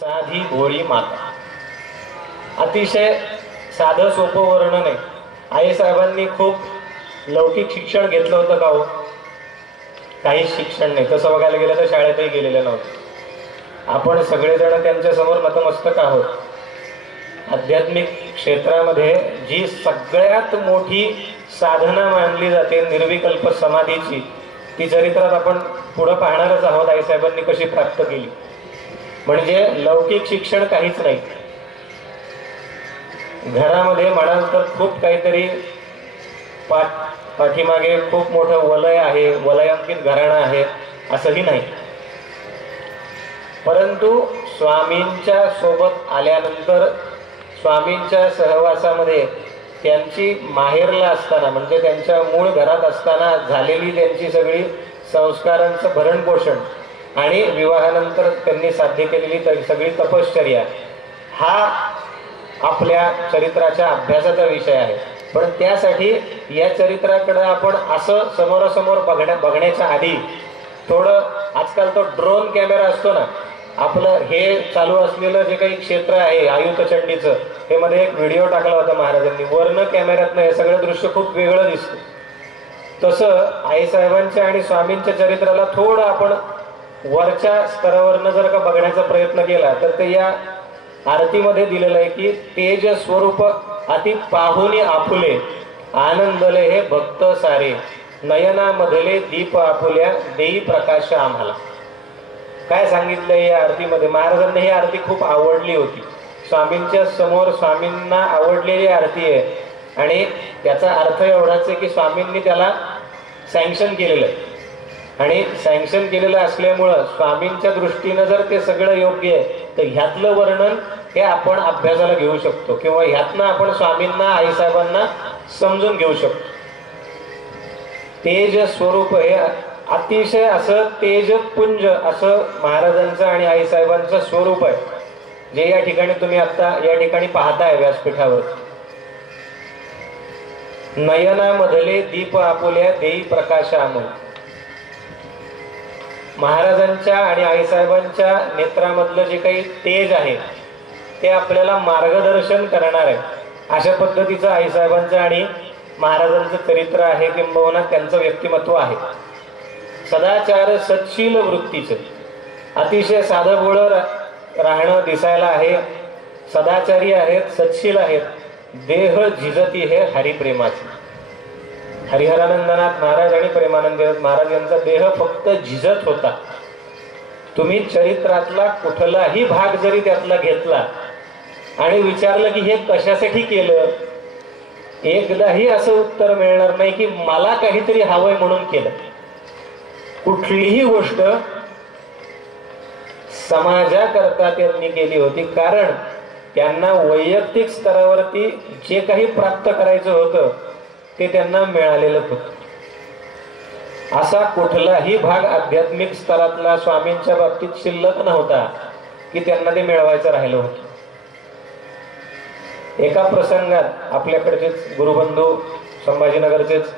साधी भोळी माता. अतिशय साधं सोपं वर्णन आहे. आई साहेबांनी खूप लौकिक शिक्षण घेतलं होतं का हो? काहीच शिक्षण नाही. तसं बघायला गेलं तर शाळेतही गेलेलं नव्हतं. आपण सगळेजण त्यांच्या समोर नतमस्तक आहोत. आध्यात्मिक क्षेत्रामध्ये जी सगळ्यात मोठी साधना मानली जाते निर्विकल्प समाधीची, ती चरित्रात आपण पुढे पाहणारच आहोत. आई साहेबांनी कशी प्राप्त केली. म्हणजे लौकिक शिक्षण काहीच नाही. घरामध्ये म्हणाल तर खूप काहीतरी पाठीमागे खूप मोठं वलय आहे, वलयांकित घराणं आहे असंही नाही. परंतु स्वामींच्या सोबत आल्यानंतर, स्वामींच्या सहवासामध्ये त्यांची माहेरला असताना, म्हणजे त्यांच्या मूळ घरात असताना झालेली त्यांची सगळी संस्कारांचं भरणपोषण आणि विवाहानंतर त्यांनी साध्य केलेली सगळी तपश्चर्या, हा आपल्या चरित्राच्या अभ्यासाचा विषय आहे. पण त्यासाठी या चरित्राकडे आपण असं समोरासमोर बघण्याच्या आधी थोडं, आजकाल तो ड्रोन कॅमेरा असतो ना, आपलं हे चालू असलेलं जे काही क्षेत्र आहे आयुतचंडीचं, हे मध्ये एक व्हिडिओ टाकला होता महाराजांनी. वर्ण कॅमेऱ्यातनं हे सगळं दृश्य खूप वेगळं दिसतं. तसं आईसाहेबांच्या आणि स्वामींच्या चरित्राला थोडं आपण वरच्या स्तरावरनं जर का बघण्याचा प्रयत्न केला तर ते या आरतीमध्ये दिलेलं आहे की तेज स्वरूप अति पाहुनी आपुले, आनंदले हे भक्त सारे, नयनामधले दीप आपुल्या, देई प्रकाश आम्हाला. काय सांगितलंय या आरतीमध्ये? महाराजांना ही आरती खूप आवडली होती. स्वामींच्या समोर स्वामींना आवडलेली आरती आहे आणि त्याचा अर्थ एवढाच आहे की स्वामींनी त्याला सँक्शन केलेलं आहे. आणि सँक्शन केलेलं असल्यामुळं स्वामींच्या दृष्टीनं जर ते सगळं योग्य आहे तर ह्यातलं वर्णन हे आपण अभ्यासाला घेऊ शकतो, किंवा ह्यातनं आपण स्वामींना, आईसाहेबांना समजून घेऊ शकतो. तेज स्वरूप हे अतिशय असं तेजपुंज असं महाराजांचं आणि आईसाहेबांचं स्वरूप आहे, जे या ठिकाणी तुम्ही आता या ठिकाणी पाहताय व्यासपीठावर. नयनामधले दीप आपुल्या, देई प्रकाश आमल. महाराजांच्या आणि आईसाहेबांच्या नेत्रामधलं जे काही तेज आहे ते आपल्याला मार्गदर्शन करणार आहे. अशा पद्धतीचं आईसाहेबांचं आणि महाराजांचं चरित्र आहे, किंबहुना त्यांचं व्यक्तिमत्व आहे. सदाचार सत्शील वृत्तीचं, अतिशय साधं बोळं राहणं दिसायला आहे. सदाचारी आहेत, सत्शील आहेत. देह झिजती हे हरिप्रेमाचे. हरिहरानंदनाथ महाराज आणि प्रेमानंद महाराज यांचा देह फक्त झिजत होता. तुम्ही चरित्रातला कुठलाही भाग जरी त्यातला घेतला आणि विचारलं की हे कशासाठी केलं, एकदाही असं उत्तर मिळणार नाही की मला काहीतरी हवंय म्हणून केलं. कुठलीही गोष्ट समाजाकरता त्यांनी केली होती, कारण त्यांना वैयक्तिक स्तरावरती जे काही प्राप्त करायचं होतं ते त्यांना मिळालेलं होतं. असा कुठलाही भाग आध्यात्मिक स्तरातला स्वामींच्या बाबतीत शिल्लक नव्हता की त्यांना ते मिळवायचं राहिलं होतं. एका प्रसंगात आपल्याकडचेच गुरुबंधू संभाजीनगरचेच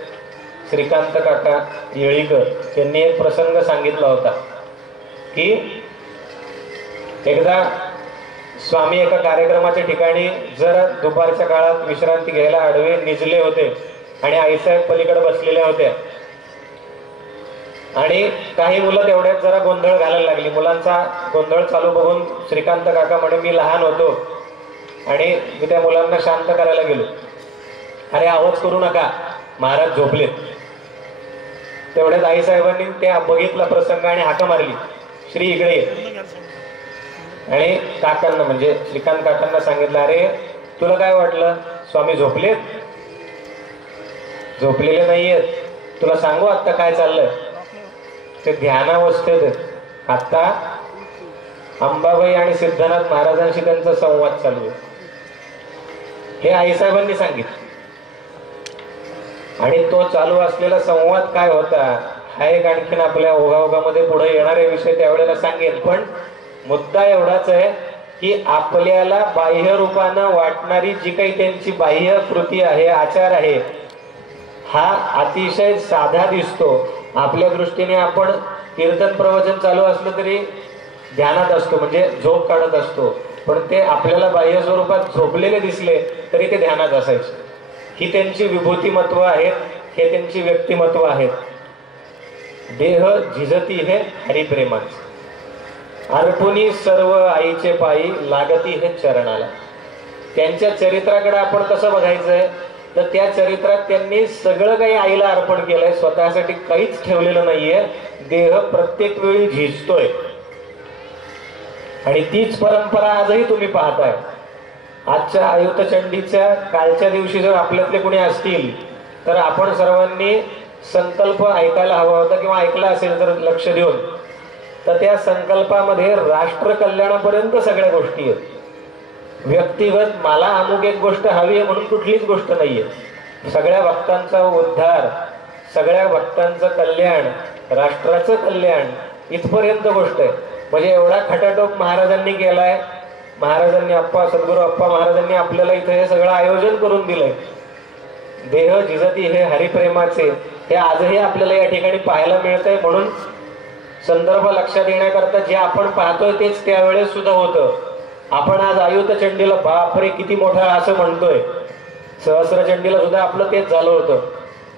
श्रीकांत काका येळीकर यांनी एक प्रसंग सांगितला होता की एकदा स्वामी एका कार्यक्रमाच्या ठिकाणी जरा दुपारच्या काळात विश्रांती घ्यायला आडवे निजले होते आणि आईसाहेब पलीकडे बसलेल्या होत्या. आणि काही मुलं तेवढ्यात जरा गोंधळ घालायला लागली. मुलांचा गोंधळ चालू बघून श्रीकांत काका म्हणे, मी लहान होतो आणि मी त्या मुलांना शांत करायला गेलो. अरे आवाज करू नका, महाराज झोपलेत. तेवढ्यात आईसाहेबांनी त्या बघितला प्रसंग आणि हाका मारली, श्री इकडे ये. आणि काकांना, म्हणजे श्रीकांत काकांना सांगितलं, अरे तुला काय वाटलं स्वामी झोपलेत? झोपलेले नाहीयेत. तुला सांगू आता काय चाललंय? ते ध्यानावस्थेत. आता अंबाबाई आणि सिद्धनाथ महाराजांशी त्यांचा संवाद चालू आहे, हे आईसाहेबांनी सांगितलं. आणि तो चालू असलेला संवाद काय होता हा एक आणखीन आपल्या ओघाओघामध्ये पुढे येणारे विषय त्यावेळेला सांगेल. पण मुद्दा एवढाच आहे की आपल्याला बाह्य रूपानं वाटणारी जी काही त्यांची बाह्य कृती आहे, आचार आहे, हा अतिशय साधा दिसतो. आपल्या दृष्टीने आपण कीर्तन प्रवचन चालू असलं तरी ध्यानात असतो म्हणजे झोप काढत असतो, पण ते आपल्याला बाह्य स्वरूपात झोपलेले दिसले तरी ते ध्यानात असायचे. ही त्यांची विभूतिमत्व आहेत, हे त्यांची व्यक्तिमत्व आहेत. देह झिजती हे हरिप्रेमाचे, अर्पुनी सर्व आईचे पायी लागती हे चरणाला. त्यांच्या चरित्राकडे आपण कसं बघायचंय तर त्या चरित्रात त्यांनी सगळं काही आईला अर्पण केलंय, स्वतःसाठी काहीच ठेवलेलं नाहीये. देह प्रत्येक वेळी झिजतोय आणि तीच परंपरा आजही तुम्ही पाहताय. आजच्या आयुतचंडीच्या कालच्या दिवशी जर आपल्यातले कोणी असतील तर आपण सर्वांनी संकल्प ऐकायला हवा होता किंवा ऐकला असेल तर लक्ष देऊन, तर त्या संकल्पामध्ये राष्ट्र कल्याणापर्यंत सगळ्या गोष्टी आहेत. व्यक्तिगत मला अमुक एक गोष्ट हवी आहे म्हणून कुठलीच गोष्ट नाहीये. सगळ्या भक्तांचा उद्धार, सगळ्या भक्तांचं कल्याण, राष्ट्राचं कल्याण इथपर्यंत गोष्ट आहे. म्हणजे एवढा खटाटोप महाराजांनी केलाय. महाराजांनी सद्गुरू अप्पा महाराजांनी आपल्याला इथे हे सगळं आयोजन करून दिलंय. देह झिजती हे हरिप्रेमाचे, हे आजही आपल्याला या ठिकाणी पाहायला मिळतंय. म्हणून संदर्भ लक्षात येण्याकरता जे आपण पाहतोय तेच त्यावेळेस सुद्धा होतं. आपण आज आयुतचंडीला बापरे किती मोठा असं म्हणतोय, सहस्रचंडीला सुद्धा आपलं तेच झालं होतं.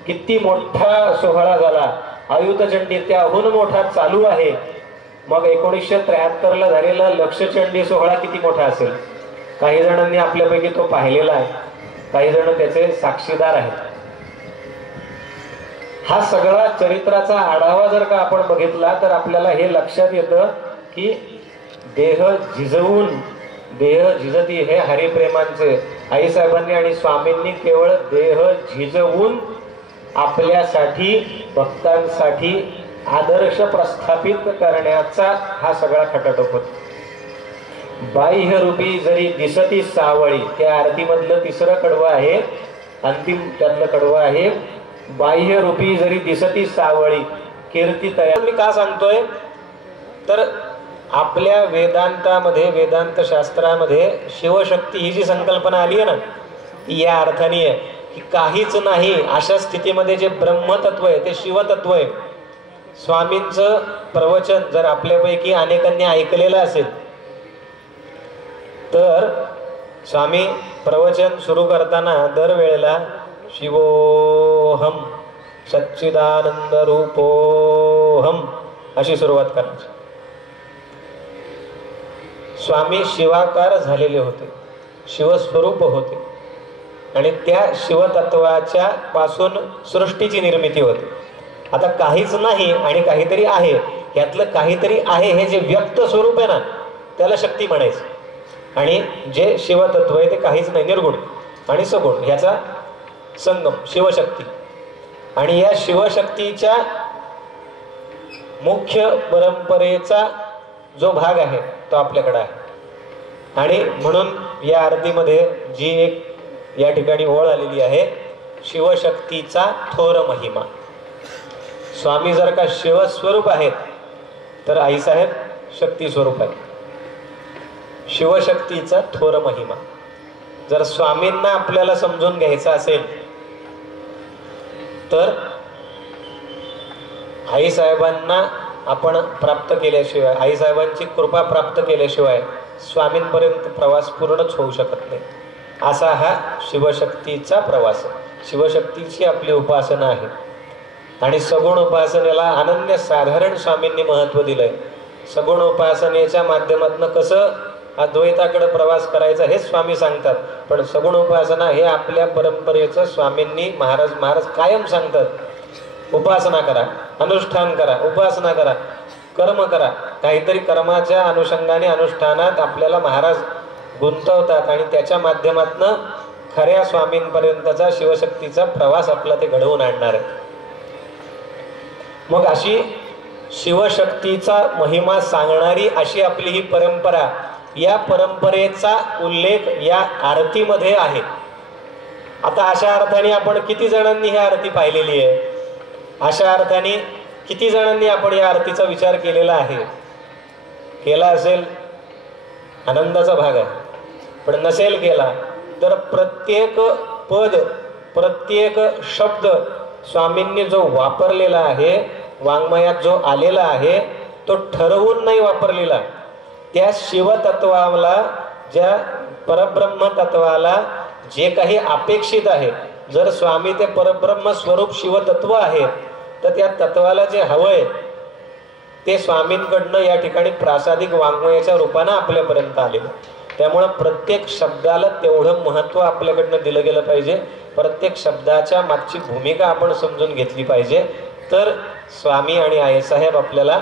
किती मोठा सोहळा झाला आयुतचंडी, त्याहून मोठा चालू आहे. मग 1973 ला झालेला लक्षचंडी सोहळा किती मोठा असेल. काही जणांनी आपल्यापैकी तो पाहिलेला आहे, काही जण त्याचे साक्षीदार आहेत. हा सगळा चरित्राचा आढावा जर का आपण बघितला तर आपल्याला हे लक्षात येतं की देह झिजवून, देह झिजती हे हरिप्रेमांचे. आईसाहेबांनी आणि स्वामींनी केवळ देह झिजवून आपल्यासाठी, भक्तांसाठी आदर्श प्रस्थापित करण्याचा हा सगळा खटाटोप होता. बाह्य रूपी जरी दिसती सावळी, त्या आरतीमधलं तिसरं कडवं आहे, अंतिम त्यातलं कडवं आहे. बाह्य रूपी जरी दिसती सावळी कीर्ती तया. मी का सांगतोय तर आपल्या वेदांतामध्ये, वेदांत शास्त्रामध्ये शिवशक्ती ही जी संकल्पना आली आहे ना, ती या अर्थाने आहे की काहीच नाही अशा स्थितीमध्ये जे ब्रह्मतत्व आहे ते शिवतत्व आहे. स्वामींचं प्रवचन जर आपल्यापैकी अनेकांनी ऐकलेलं असेल तर स्वामी प्रवचन सुरू करताना दरवेळेला शिवोहम सच्चिदानंद रूपोहम अशी सुरुवात करायची. स्वामी शिवाकार झालेले होते, शिवस्वरूप होते आणि त्या शिवतत्वाच्या पासून सृष्टीची निर्मिती होते. आता काहीच नाही आणि काहीतरी आहे, यातलं काहीतरी आहे हे जे व्यक्त स्वरूप आहे ना त्याला शक्ती म्हणायचं. आणि जे शिवतत्व आहे ते काहीच नाही, निर्गुण आणि सगुण याचा संगम शिवशक्ती. आणि या शिवशक्तीच्या मुख्य परंपरेचा जो भाग आहे तो आपल्याकडे आहे. आणि म्हणून या आरतीमध्ये जी एक या ठिकाणी ओळ आलेली आहे, शिवशक्तीचा थोर महिमा. स्वामी जर का शिवस्वरूप आहेत तर आईसाहेब शक्ती स्वरूप आहेत. शिवशक्तीचा थोर महिमा जर स्वामींना आपल्याला समजून घ्यायचा असेल तर आईसाहेबांना आपण प्राप्त केल्याशिवाय, आईसाहेबांची कृपा प्राप्त केल्याशिवाय स्वामींपर्यंत प्रवास पूर्णच होऊ शकत नाही. असा हा शिवशक्तीचा प्रवास आहे. शिवशक्तीची आपली उपासना आहे आणि सगुण उपासनेला अनन्य साधारण स्वामींनी महत्त्व दिलंय. सगुण उपासनेच्या माध्यमातून कसं अद्वैताकडे प्रवास करायचा हे स्वामी सांगतात, पण सगुण उपासना हे आपल्या परंपरेचं स्वामींनी महाराज कायम सांगतात. उपासना करा, अनुष्ठान करा, उपासना करा, कर्म करा. काहीतरी कर्माच्या अनुषंगाने अनुष्ठानात आपल्याला महाराज गुंतवतात आणि त्याच्या माध्यमातून खऱ्या स्वामींपर्यंतचा शिवशक्तीचा प्रवास आपला ते घडवून आणणार आहे. मग अशी शिवशक्तीचा महिमा सांगणारी अशी आपली ही परंपरा, या परंपरेचा उल्लेख या आरतीमध्ये आहे. आता अशा अर्थाने आपण किती जणांनी ही आरती पाहिलेली आहे, अशा अर्थाने किती जणांनी आपण या आरतीचा विचार केलेला आहे. केला असेल आनंदाचा भाग आहे, पण नसेल केला तर प्रत्येक पद, प्रत्येक शब्द स्वामींनी जो वापरलेला आहे, वाङ्मयात जो आलेला आहे तो ठरवून नाही वापरलेला, त्या शिवतत्वाला, ज्या परब्रह्म तत्वाला जे काही अपेक्षित आहे, जर स्वामी ते परब्रह्म स्वरूप शिवतत्व आहे, तर त्या तत्वाला जे हवंय ते स्वामींकडनं या ठिकाणी प्रासादिक वाङ्मयाच्या रूपानं आपल्यापर्यंत आलेलं. त्यामुळं प्रत्येक शब्दाला तेवढं महत्त्व आपल्याकडनं दिलं गेलं पाहिजे. प्रत्येक शब्दाच्या मागची भूमिका आपण समजून घेतली पाहिजे. तर स्वामी आणि आईसाहेब आपल्याला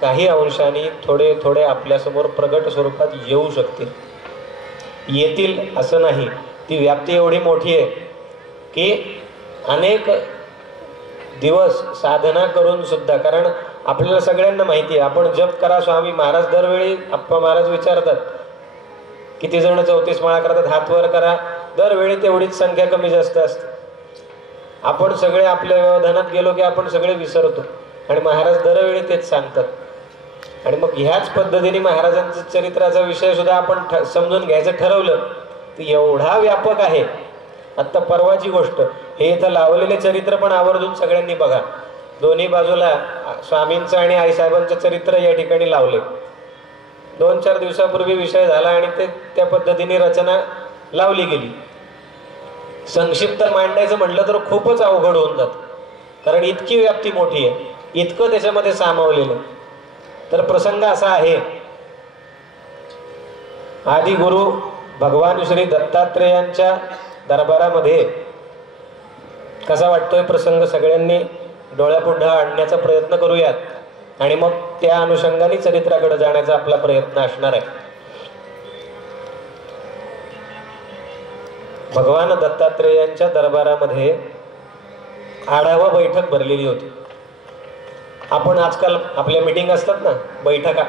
काही अंशाने थोडे थोडे आपल्यासमोर प्रगट स्वरूपात येऊ शकतील. येतील असं नाही, ती व्याप्ती एवढी मोठी आहे की अनेक दिवस साधना करून सुद्धा, कारण आपल्याला सगळ्यांना माहिती आहे, आपण जप करा स्वामी महाराज, दरवेळी अप्पा महाराज विचारतात किती जण 34 माळा करतात, हात वर करा, दरवेळी तेवढीच संख्या कमी जास्त असते. आपण सगळे आपल्या व्यवधानात गेलो की आपण सगळे विसरतो आणि महाराज दरवेळी तेच सांगतात. आणि मग ह्याच पद्धतीने महाराजांचं चरित्राचा विषय सुद्धा आपण समजून घ्यायचं ठरवलं तर एवढा व्यापक आहे. आत्ता परवाची गोष्ट, हे इथं लावलेले चरित्र पण आवर्जून सगळ्यांनी बघा. दोन्ही बाजूला स्वामींचं आणि आईसाहेबांचं चरित्र या ठिकाणी लावले. 2-4 दिवसापूर्वी विषय झाला आणि ते त्या पद्धतीने रचना लावली गेली. संक्षिप्त मांडायचं म्हटलं तर खूपच अवघड होऊन जात, कारण इतकी व्याप्ती मोठी आहे, इतकं त्याच्यामध्ये सामावलेलं. तर प्रसंग असा आहे, आदिगुरु भगवान श्री दत्तात्रेयांच्या दरबारामध्ये कसा वाटतोय प्रसंग, सगळ्यांनी डोळ्यापुढे आणण्याचा प्रयत्न करूयात आणि मग त्या अनुषंगाने चरित्राकडे जाण्याचा आपला प्रयत्न असणार आहे. भगवान दत्तात्रेयांच्या दरबारामध्ये आढावा बैठक भरलेली होती. आपण आजकाल आपल्या मीटिंग असतात ना, बैठका,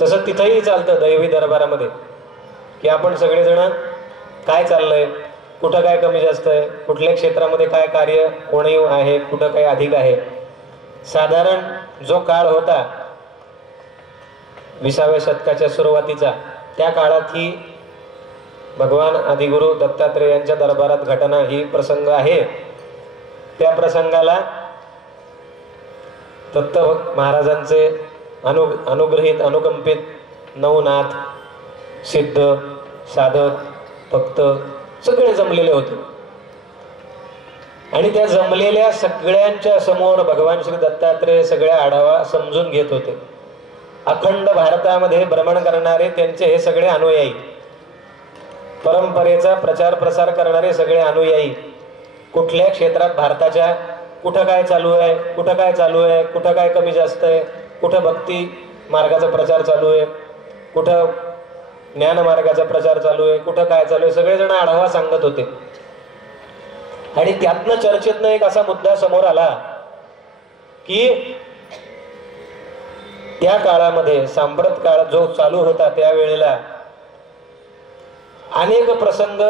तसं तिथंही चालतं दैवी दरबारामध्ये की आपण सगळेजण काय चाललंय, कुठं काय कमी जास्त आहे, कुठल्या क्षेत्रामध्ये काय कार्य कोणी आहे, कुठं काय अधिक आहे. साधारण जो काळ होता 20व्या शतकाच्या सुरुवातीचा, त्या काळात ही भगवान आदिगुरु दत्तात्रेयांच्या दरबारात घटना ही प्रसंग आहे. त्या प्रसंगाला दत्त महाराजांचे अनुग्रहित अनुकंपित नवनाथ, सिद्ध, साधक, भक्त सगळे जमलेले होते. आणि त्या जमलेल्या सगळ्यांच्या समोर भगवान श्री दत्तात्रेय सगळ्या आढावा समजून घेत होते. अखंड भारतामध्ये भ्रमण करणारे त्यांचे हे सगळे अनुयायी, परंपरेचा प्रचार प्रसार करणारे सगळे अनुयायी, कुठल्या क्षेत्रात भारताच्या कुठं काय चालू आहे, कुठं काय चालू आहे, कुठं काय कमी जास्त आहे, कुठं भक्ती मार्गाचा प्रचार चालू आहे, कुठं ज्ञान मार्गाचा प्रचार चालू आहे, कुठं काय चालू आहे, सगळेजण आढावा सांगत होते. आणि त्यातनं चर्चेतनं एक असा मुद्दा समोर आला की त्या काळामध्ये, सांप्रत काळ जो चालू होता त्यावेळेला अनेक प्रसंग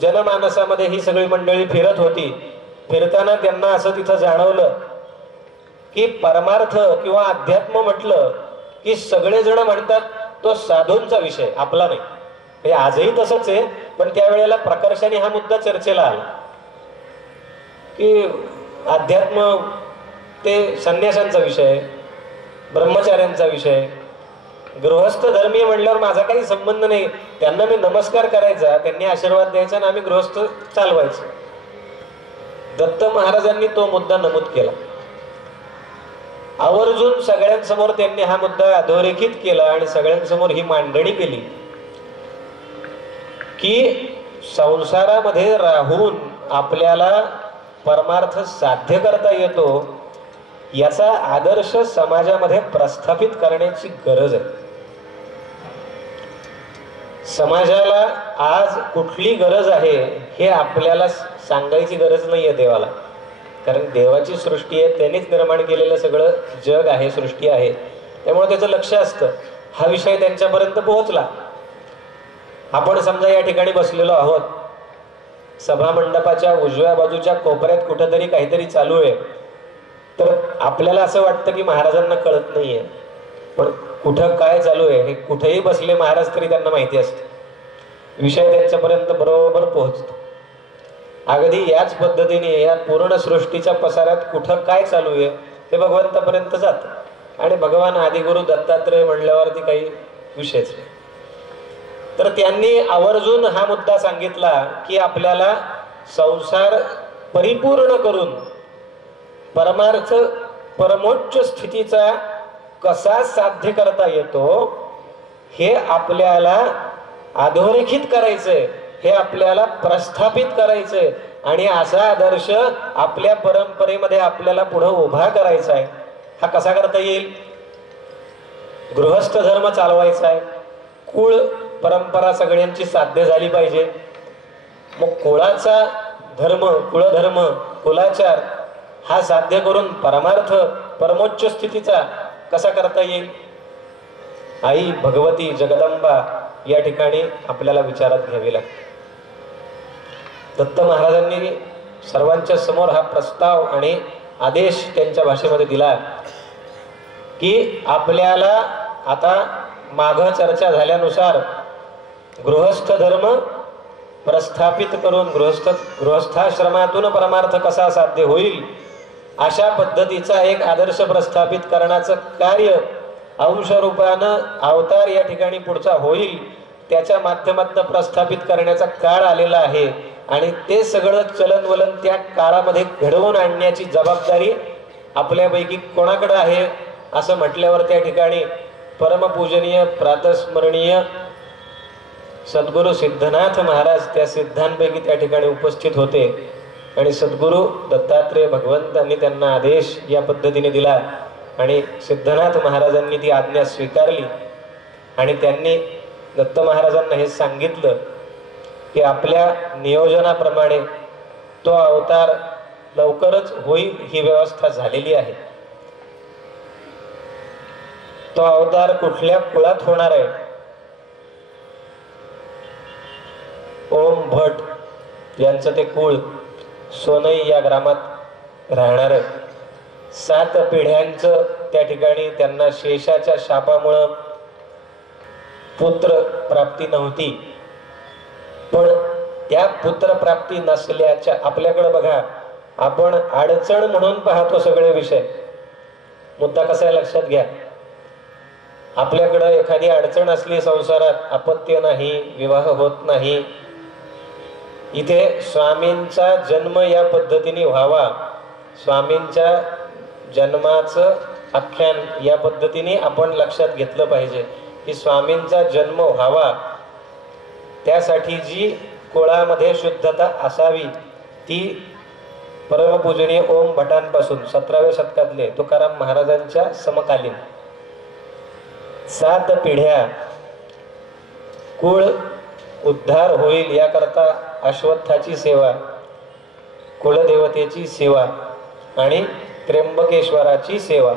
जनमानसामध्ये ही सगळी मंडळी फिरत होती. फिरताना त्यांना असं तिथं जाणवलं की परमार्थ किंवा अध्यात्म म्हटलं की सगळेजण म्हणतात तो साधूंचा विषय, आपला नाही. म्हणजे आजही तसंच आहे, पण त्यावेळेला प्रकर्षाने हा मुद्दा चर्चेला आला की अध्यात्म ते संन्यासांचा विषय, ब्रह्मचार्यांचा विषय, गृहस्थ धर्मीय म्हणल्यावर माझा काही संबंध नाही, त्यांना मी नमस्कार करायचा, त्यांनी आशीर्वाद द्यायचा आणि आम्ही गृहस्थ चालवायचं. दत्त महाराजांनी तो मुद्दा नमूद केला. आवर्जून सगळ्यांसमोर त्यांनी हा मुद्दा अधोरेखित केला आणि सगळ्यांसमोर ही मांडणी केली की संसारामध्ये राहून आपल्याला परमार्थ साध्य करता येतो, याचा आदर्श समाजामध्ये प्रस्थापित करण्याची गरज आहे. समाजाला आज कुठली गरज आहे हे आपल्याला सांगायची गरज नाहीये देवाला, कारण देवाची सृष्टी आहे, त्यांनीच निर्माण केलेलं सगळं जग आहे, सृष्टी आहे, त्यामुळे त्याचं लक्ष असतं. हा विषय त्यांच्यापर्यंत पोहोचला. आपण समजा या ठिकाणी बसलेलो आहोत, सभा मंडपाच्या उजव्या बाजूच्या कोपऱ्यात कुठंतरी काहीतरी चालू आहे, तर आपल्याला असं वाटतं की महाराजांना कळत नाहीये, पण कुठं काय चालू आहे हे कुठेही बसले महाराज तरी त्यांना माहिती असते. विषय त्यांच्यापर्यंत बरोबर पोहोचतो. अगदी याच पद्धतीने या पूर्ण सृष्टीच्या पसाऱ्यात कुठं काय चालू आहे ते भगवंतापर्यंत जातं. आणि भगवान आदिगुरु दत्तात्रय म्हणल्यावरती काही विषयच नाही. तर त्यांनी आवर्जून हा मुद्दा सांगितला की आपल्याला संसार परिपूर्ण करून परमार्थ परमोच्च स्थितीचा कसा साध्य करता येतो हे आपल्याला अधोरेखित करायचंय, हे आपल्याला प्रस्थापित करायचंय आणि असा आदर्श आपल्या परंपरेमध्ये आपल्याला पुढे उभा करायचा आहे. हा कसा करता येईल? गृहस्थ धर्म चालवायचा आहे, कुळ परंपरा सगळ्यांची साध्य झाली पाहिजे. मग कुळाचा धर्म, कुळधर्म, कुलाचार हा साध्य करून परमार्थ परमोच्च स्थितीचा कसा करता येईल? आई भगवती जगदंबा या ठिकाणी आपल्याला विचारात घ्यावी लागते. दत्त महाराजांनी सर्वांच्या समोर हा प्रस्ताव आणि आदेश त्यांच्या भाषेमध्ये दिला की आपल्याला आता माग चर्चा झाल्यानुसार गृहस्थ धर्म प्रस्थापित करून गृहस्थाश्रमातून परमार्थ कसा साध्य होईल अशा पद्धतीचा एक आदर्श प्रस्थापित करण्याचं कार्य अंश रूपानं अवतार या ठिकाणी पुढचा होईल, त्याच्या माध्यमातून प्रस्थापित करण्याचा काळ आलेला आहे. आणि ते सगळं चलनवलन त्या काळामध्ये घडवून आणण्याची जबाबदारी आपल्यापैकी कोणाकडे आहे असं म्हटल्यावर त्या ठिकाणी परमपूजनीय प्रातस्मरणीय सद्गुरु सिद्धनाथ महाराज त्या सिद्धांपैकी त्या ठिकाणी उपस्थित होते. आणि सद्गुरु दत्तात्रेय भगवंतांनी त्यांना आदेश या पद्धतीने दिला आणि सिद्धनाथ महाराजांनी ती आज्ञा स्वीकारली. आणि त्यांनी दत्त महाराजांना हे सांगितलं की आपल्या नियोजनाप्रमाणे तो अवतार लवकरच होईल ही व्यवस्था झालेली आहे. तो अवतार कुठल्या कुळात होणार आहे? ओम भट यांचं ते कुळ सोनई या ग्रामात राहणार आहे. 7 पिढ्यांचं त्या ठिकाणी त्यांना शेषाच्या शापामुळं पुत्र प्राप्ती नव्हती. पण त्या पुत्र प्राप्ती नसल्याच्या आपल्याकडे बघा, आपण अडचण म्हणून पाहतो सगळे विषय. मुद्दा कसा आहे लक्षात घ्या. आपल्याकडे एखादी अडचण असली संसारात, अपत्य नाही, विवाह होत नाही, इथे स्वामींचा जन्म या पद्धतीने व्हावा, स्वामींच्या जन्माचं आख्यान या पद्धतीने आपण लक्षात घेतलं पाहिजे की स्वामींचा जन्म व्हावा त्यासाठी जी कुळामध्ये शुद्धता असावी ती परमपूजनीय ओम भटांपासून 17व्या शतकातले तुकाराम महाराजांच्या समकालीन 7 पिढ्या कुळ उद्धार होईल याकरता अश्वत्थाची सेवा, कुलदेवतेची सेवा आणि त्र्यंबकेश्वराची सेवा,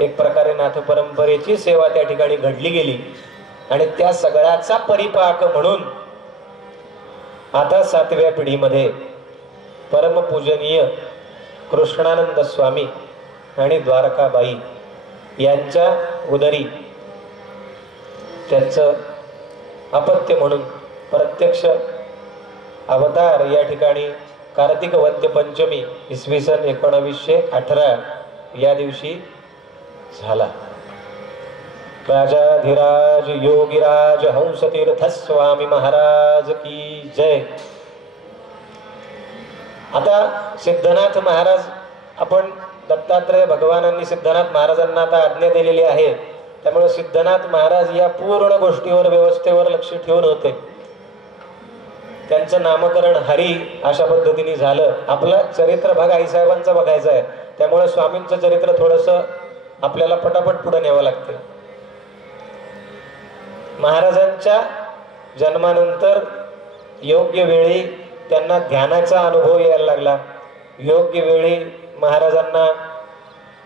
एक प्रकारे नाथ परंपरेची सेवा त्या ठिकाणी घडली गेली. आणि त्या सगळ्याचा परिपाक म्हणून आता 7व्या पिढीमध्ये परमपूजनीय कृष्णानंद स्वामी आणि द्वारकाबाई यांच्या उदरी त्यांचं अपत्य म्हणून प्रत्यक्ष अवतार या ठिकाणी कार्तिक वद्य पंचमी इसवी सन 1918 या दिवशी झाला. राजाधिराज योगीराज हंसतीर्थ स्वामी महाराज की जय. आता सिद्धनाथ महाराज, आपण दत्तात्रय भगवानांनी सिद्धनाथ महाराजांना आता आज्ञा दिलेली आहे, त्यामुळे सिद्धनाथ महाराज या पूर्ण गोष्टीवर व्यवस्थेवर लक्ष ठेवून होते. त्यांचं नामकरण हरी अशा पद्धतीने झालं. आपला चरित्र भाग आईसाहेबांचा बघायचा आहे, त्यामुळे स्वामींचं चरित्र थोडस आपल्याला पटापट पुढे न्यावं लागतं. महाराजांच्या जन्मानंतर योग्य वेळी त्यांना ध्यानाचा अनुभव यायला लागला. योग्य वेळी महाराजांना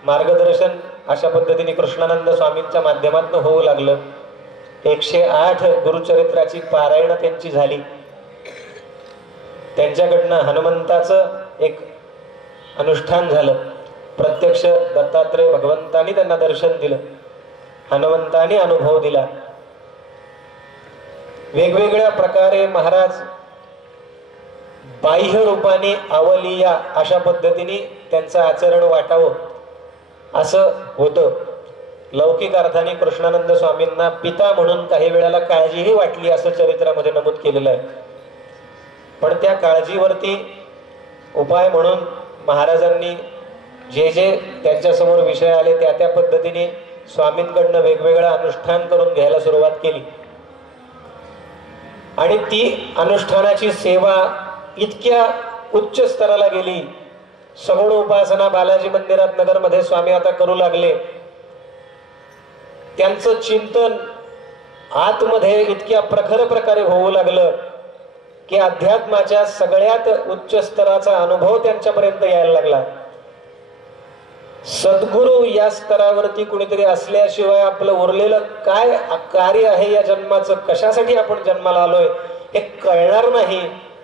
मार्गदर्शन अशा पद्धतीने कृष्णानंद स्वामींच्या माध्यमातून होऊ लागलं. 108 गुरुचरित्राची पारायण त्यांची झाली. त्यांच्याकडनं हनुमंताचं एक अनुष्ठान झालं. प्रत्यक्ष दत्तात्रय भगवंतांनी त्यांना दर्शन दिलं, हनुमंतांनी अनुभव दिला. वेगवेगळ्या प्रकारे महाराज बाह्य रूपाने अवलिया अशा पद्धतीने त्यांचं आचरण वाटावं असं होतं. लौकिक अर्थाने कृष्णानंद स्वामींना पिता म्हणून काही वेळाला काळजीही वाटली असं चरित्रामध्ये नमूद केलेलं आहे. पण त्या काळजीवरती उपाय म्हणून महाराजांनी जे जे त्यांच्यासमोर विषय आले त्या त्या पद्धतीने स्वामींकडनं वेगवेगळं अनुष्ठान करून घ्यायला सुरुवात केली. आणि ती अनुष्ठानाची सेवा इतक्या उच्च स्तराला गेली. सगुण उपासना बालाजी मंदिरात नगरमध्ये स्वामी आता करू लागले. त्यांचं चिंतन आतमध्ये इतक्या प्रखर प्रकारे होऊ लागलं की अध्यात्माच्या सगळ्यात उच्च स्तराचा अनुभव त्यांच्यापर्यंत यायला लागला. सद्गुरु या स्तरावरती कुणीतरी असल्याशिवाय आपलं उरलेलं काय कार्य आहे या जन्माचं, कशासाठी आपण जन्माला आलोय हे कळणार नाही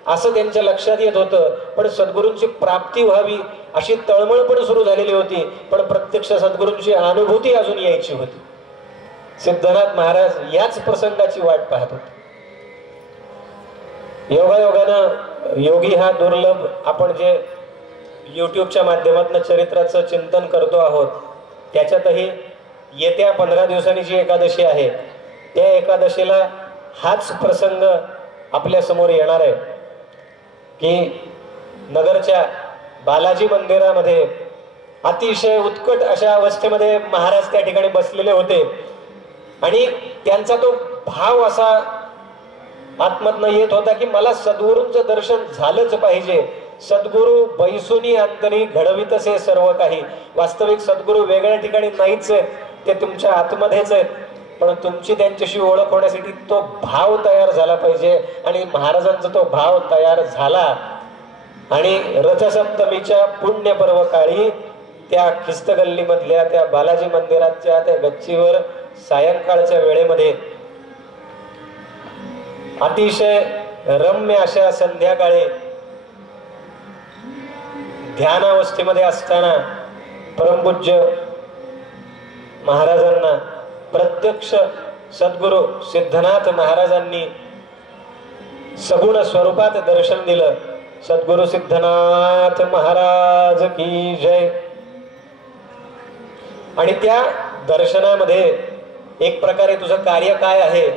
असं त्यांच्या लक्षात येत होतं. पण सद्गुरूंची प्राप्ती व्हावी अशी तळमळ पण सुरू झालेली होती. पण प्रत्यक्ष सद्गुरूंची अनुभूती अजून यायची होती. सिद्धनाथ महाराज याच प्रसंगाची वाट पाहत होते. योगायोगानं योगी हा दुर्लभ आपण जे युट्यूबच्या माध्यमातून चरित्राचं चिंतन करतो आहोत त्याच्यातही येत्या 15 दिवसांनी जी एकादशी आहे त्या एकादशीला हाच प्रसंग आपल्या समोर येणार आहे की नगरच्या बालाजी मंदिरामध्ये अतिशय उत्कट अशा अवस्थेमध्ये महाराज त्या ठिकाणी बसलेले होते. आणि त्यांचा तो भाव असा आत्मधनं येत होता की मला सद्गुरूंचं दर्शन झालंच पाहिजे. सद्गुरु बैसुनी अंतरी घडवितसे सर्व काही. वास्तविक सद्गुरु वेगळ्या ठिकाणी नाहीच आहे, ते तुमच्या आतमध्येच आहेत. पण तुमची त्यांच्याशी ओळख होण्यासाठी तो भाव तयार झाला पाहिजे. आणि महाराजांचा तो भाव तयार झाला. आणि रथसप्तमीच्या पुण्यपर्व काळी त्या खिस्त गल्लीमधल्या त्या बालाजी मंदिराच्या त्या गच्चीवर सायंकाळच्या वेळेमध्ये अतिशय रम्य अशा संध्याकाळी ध्यानावस्थेमध्ये असताना परमपूज्य महाराजांना प्रत्यक्ष सद्गुरु सिद्धनाथ महाराजांनी सगुण स्वरूपात दर्शन दिलं. सद्गुरु सिद्धनाथ महाराज की जय. आणि त्या दर्शनामध्ये एक प्रकारे तुझं कार्य काय आहे,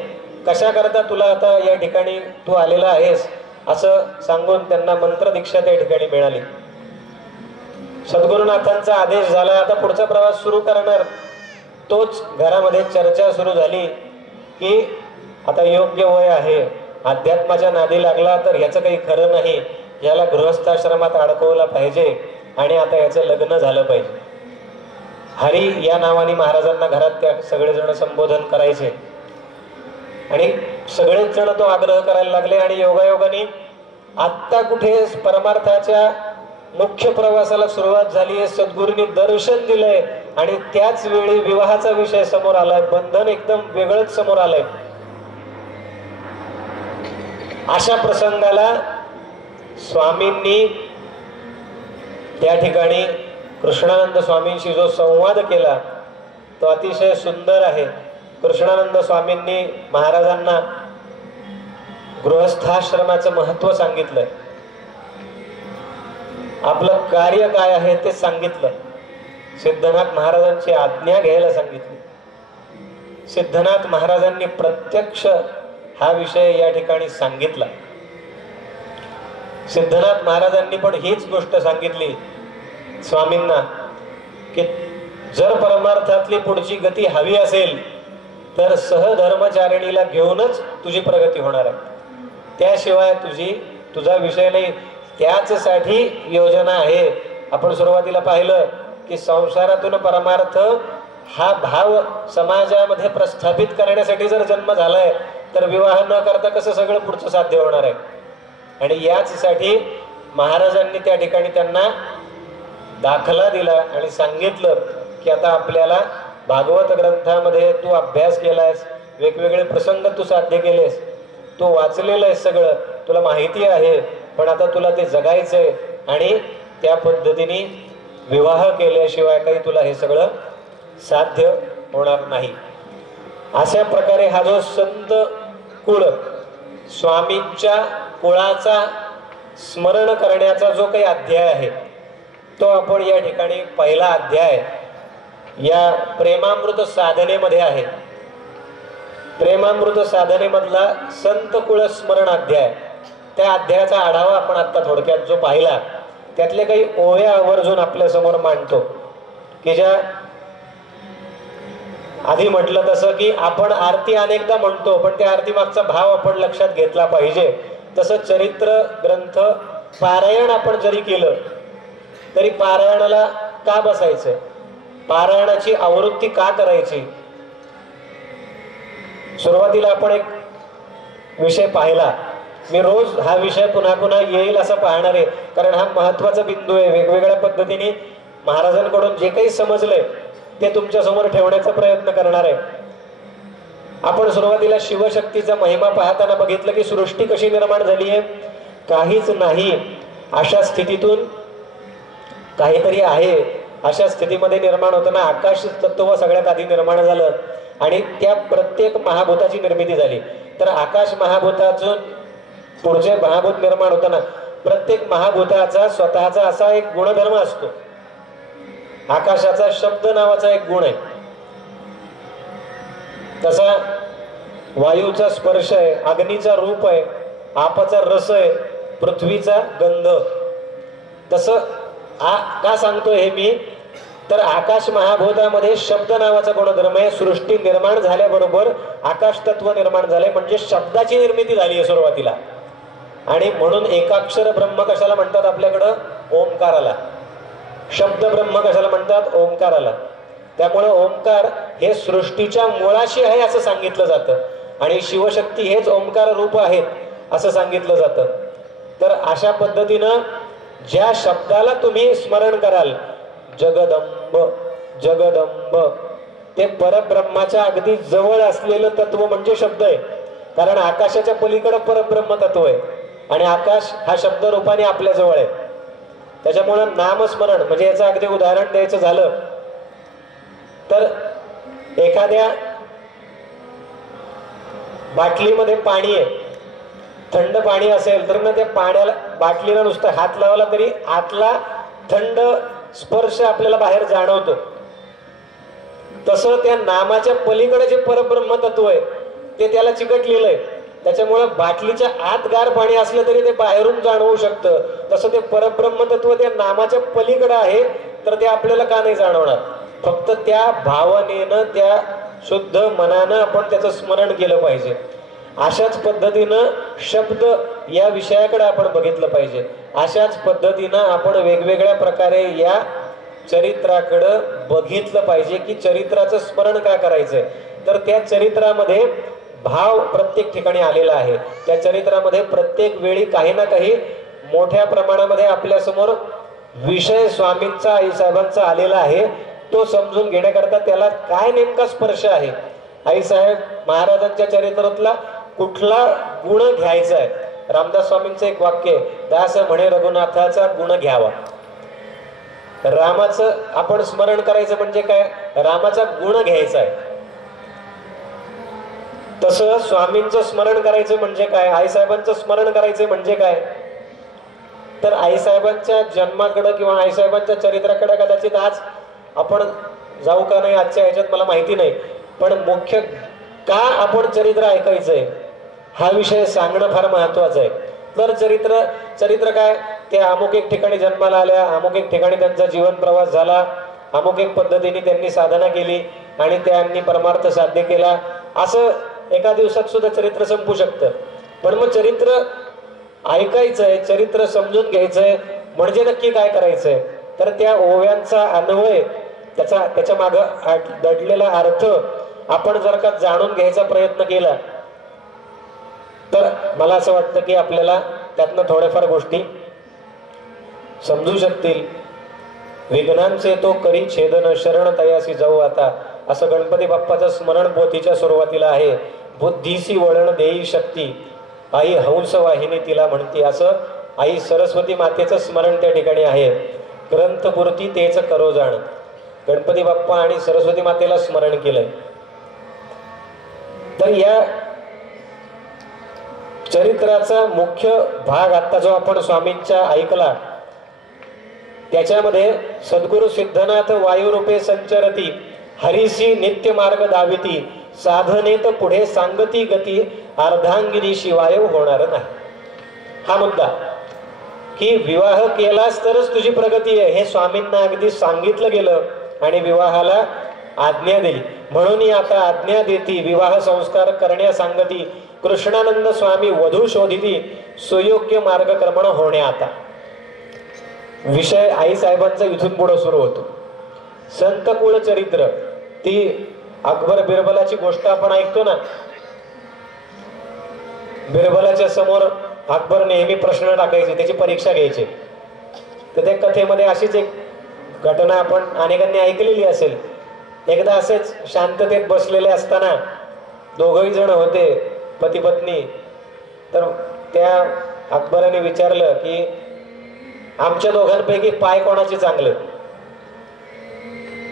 कशा करता तुला आता या ठिकाणी तू आलेला आहेस असं सांगून त्यांना मंत्र दीक्षा त्या ठिकाणी मिळाली. सद्गुरुनाथांचा आदेश झाला, आता पुढचा प्रवास सुरू करणार. तोच घरामध्ये चर्चा सुरू झाली की आता योग्य वय आहे, अध्यात्माच्या नादी लागला तर ह्याचं काही खरं नाही, याला गृहस्थाश्रमात अडकवला पाहिजे आणि आता याचं लग्न झालं पाहिजे. हरी या नावाने महाराजांना घरात त्या सगळेजण संबोधन करायचे. आणि सगळेच जण तो आग्रह करायला लागले. आणि योगायोगाने आत्ता कुठे परमार्थाच्या मुख्य प्रवासाला सुरुवात झाली. सद्गुरूंनी दर्शन दिलंय आणि त्याच वेळी विवाहाचा विषय समोर आलाय. बंधन एकदम वेगळंच समोर आलंय. अशा प्रसंगाला स्वामींनी त्या ठिकाणी कृष्णानंद स्वामींशी जो संवाद केला तो अतिशय सुंदर आहे. कृष्णानंद स्वामींनी महाराजांना गृहस्थाश्रमाचं महत्व सांगितलंय, आपलं कार्य काय आहे ते सांगितलं. सिद्धनाथ महाराजांची आज्ञा घ्यायला सांगितली. सिद्धनाथ महाराजांनी प्रत्यक्ष हा विषय या ठिकाणी सांगितला. सिद्धनाथ महाराजांनी पण हीच गोष्ट सांगितली स्वामींना की जर परमार्थातली पुढची गती हवी असेल तर सहधर्मचारिणीला घेऊनच तुझी प्रगती होणार आहे, त्याशिवाय तुझा विषय नाही. त्याचसाठी योजना आहे. आपण सुरुवातीला पाहिलं की संसारातून परमार्थ हा भाव समाजामध्ये प्रस्थापित करण्यासाठी जर जन्म झालाय तर विवाह न करता कसं सगळं पुढचं साध्य होणार आहे. आणि याचसाठी महाराजांनी त्या ठिकाणी त्यांना दाखला दिला आणि सांगितलं की आता आपल्याला भागवत ग्रंथामध्ये तू अभ्यास केलायस, वेगवेगळे प्रसंग तू साध्य केलेस, तू वाचलेलं आहे, सगळं तुला माहिती आहे. पण आता तुला ते जगायचंय आणि त्या पद्धतीने विवाह केल्याशिवाय काही तुला हे सगळं साध्य होणार नाही. अशा प्रकारे हा जो संत कुळ स्वामींच्या कुळाचा स्मरण करण्याचा जो काही अध्याय आहे तो आपण या ठिकाणी पहिला अध्याय या प्रेमामृत साधनेमध्ये आहे. प्रेमामृत साधनेमधला संत कुळ स्मरण अध्याय, त्या अध्यायाचा आढावा आपण आता थोडक्यात जो पाहिला त्यातले काही ओव्या आवर्जून आपल्या समोर मांडतो की ज्या आधी म्हटलं तसं की आपण आरती अनेकदा म्हणतो पण त्या आरती मागचा भाव आपण लक्षात घेतला पाहिजे. तसं चरित्र ग्रंथ पारायण आपण जरी केलं तरी पारायणाला का बसायचं, पारायणाची आवृत्ती का करायची. सुरुवातीला आपण एक विषय पाहिला, मी रोज हा विषय पुन्हा पुन्हा येईल असं पाहणार आहे कारण हा महत्वाचा बिंदू आहे. वेगवेगळ्या पद्धतीने महाराजांकडून जे काही समजलंय ते तुमच्या समोर ठेवण्याचा प्रयत्न करणार आहे. आपण सुरुवातीला शिवशक्तीचा महिमा पाहताना बघितलं की सृष्टी कशी निर्माण झाली आहे, काहीच नाही अशा स्थितीतून काहीतरी आहे अशा स्थितीमध्ये निर्माण होताना आकाश तत्व सगळ्यात आधी निर्माण झालं आणि त्या प्रत्येक महाभूताची निर्मिती झाली. तर आकाश महाभूतातून पुढचे महाभूत निर्माण होताना प्रत्येक महाभूताचा स्वतःचा असा एक गुणधर्म असतो. आकाशाचा शब्द नावाचा एक गुण आहे, तसा वायूचा स्पर्श आहे, अग्नीचा रूप आहे, आपाचा रस आहे, पृथ्वीचा गंध. तसं का सांगतोय हे मी, तर आकाश महाभूतामध्ये शब्द नावाचा गुणधर्म आहे. सृष्टी निर्माण झाल्याबरोबर आकाश तत्व निर्माण झाले म्हणजे शब्दाची निर्मिती झाली आहे सुरुवातीला. आणि म्हणून एकाक्षर ब्रह्म कशाला म्हणतात आपल्याकडं, ओंकाराला. शब्द ब्रह्म कशाला म्हणतात, ओंकाराला. त्यामुळे ओंकार हे सृष्टीच्या मुळाशी आहे असं सांगितलं जातं आणि शिवशक्ती हेच ओंकार रूप आहेत असं सांगितलं जातं. तर अशा पद्धतीनं ज्या शब्दाला तुम्ही स्मरण कराल, जगदंब जगदंब, ते परब्रह्माच्या अगदी जवळ असलेलं तत्व म्हणजे शब्द आहे. कारण आकाशाच्या पलीकडे परब्रह्म तत्व आहे आणि आकाश हा शब्द रूपाने आपल्या जवळ आहे. त्याच्यामुळे नामस्मरण म्हणजे याचं अगदी उदाहरण द्यायचं झालं तर एखाद्या बाटलीमध्ये पाणी आहे, थंड पाणी असेल तर ना त्या पाण्याला बाटलीला नुसतं हात लावला तरी आतला थंड स्पर्श आपल्याला बाहेर जाणवतो. तसं त्या नामाच्या पलीकडे जे परब्रह्म तत्व आहे ते त्याला चिकटलेलं आहे. त्याच्यामुळे बाटलीच्या आत गार पाणी असलं तरी ते बाहेरून जाणवू शकतं. तसं ते परब्रह्म तत्व त्या नामाच्या पलीकडे आहे तर ते आपल्याला का नाही जाणवणार. फक्त त्या भावनेनं त्या शुद्ध मनानं आपण त्याचं स्मरण केलं पाहिजे. अशाच पद्धतीनं शब्द या विषयाकडे आपण बघितलं पाहिजे. अशाच पद्धतीनं आपण वेगवेगळ्या प्रकारे या चरित्राकडं बघितलं पाहिजे की चरित्राचं स्मरण का करायचंय. तर त्या चरित्रामध्ये भाव प्रत्येक ठिकाणी आलेला आहे. त्या चरित्रामध्ये प्रत्येक वेळी काही ना काही मोठ्या प्रमाणामध्ये आपल्या समोर विषय स्वामींचा आईसाहेबांचा आलेला आहे. तो समजून घेण्याकरता त्याला काय नेमका स्पर्श आहे, आईसाहेब महाराजांच्या चरित्रातला कुठला गुण घ्यायचा आहे. रामदास स्वामींचं एक वाक्य आहे, दास म्हणे रघुनाथाचा गुण घ्यावा. रामाचं आपण स्मरण करायचं म्हणजे काय, रामाचा गुण घ्यायचा आहे. तसं स्वामींचं स्मरण करायचं म्हणजे काय, आईसाहेबांचं स्मरण करायचं म्हणजे काय, तर आईसाहेबांच्या जन्माकडे किंवा आईसाहेबांच्या चरित्राकडे कदाचित आज आपण जाऊ का नाही आजच्या ह्याच्यात मला माहिती नाही. पण मुख्य का आपण चरित्र ऐकायचंय हा विषय सांगणं फार महत्वाचं आहे. तर चरित्र काय, ते अमुक एक ठिकाणी जन्माला आल्या, अमुक एक ठिकाणी त्यांचा जीवन प्रवास झाला, अमुक एक पद्धतीने त्यांनी साधना केली आणि त्यांनी परमार्थ साध्य केला, असं एका दिवसात सुद्धा चरित्र संपू शकतं. पण मग चरित्र ऐकायचंय, चरित्र समजून घ्यायचंय म्हणजे नक्की काय करायचंय, तर त्या ओव्यांचा अन्वय त्याच्या मागं दडलेला अर्थ आपण जर का जाणून घ्यायचा प्रयत्न केला तर मला असं वाटतं की आपल्याला त्यातनं थोड्याफार गोष्टी समजू शकतील. विघ्नांचे तो करी छेदन, शरण तयासी जाऊ आता, असं गणपती बाप्पाचं स्मरण पोथीच्या सुरुवातीला आहे. बुद्धीसी वळण देई शक्ती, आई हंस वाहिनी तिला म्हणती, असं आई सरस्वती मातेचं स्मरण त्या ठिकाणी आहे. ग्रंथपूर्ती तेच करो जाण, गणपती बाप्पा आणि सरस्वती मातेला स्मरण केलंय. तर या चरित्राचा मुख्य भाग आता जो आपण स्वामींच्या ऐकला त्याच्यामध्ये सद्गुरु सिद्धनाथ वायुरूपे संचरती हरीसी नित्य मार्ग दाविती, साधनेत पुढे सांगती गती, अर्धांगिनी शिवाय होणार नाही. हा मुद्दा की विवाह केलास तरच तुझी प्रगती आहे हे स्वामींना अगदी सांगितलं गेलं आणि विवाहाला आज्ञा दिली. म्हणून आता आज्ञा देती विवाह संस्कार करण्या सांगती, कृष्णानंद स्वामी वधू शोधिती, सुयोग्य मार्गक्रमण होणे. आता विषय आई साहेबांचा इथून पुढे सुरू होतो. संत कुळ चरित्र, ती अकबर बिरबलाची गोष्ट आपण ऐकतो ना. बिरबलाच्या समोर अकबर नेहमी प्रश्न टाकायचे, त्याची परीक्षा घ्यायची. तर त्या कथेमध्ये अशीच एक घटना आपण अनेकांनी ऐकलेली असेल. एकदा असेच शांततेत बसलेले असताना दोघही जण होते पती पत्नी. तर त्या अकबराने विचारलं की आमच्या दोघांपैकी पाय कोणाचे चांगले,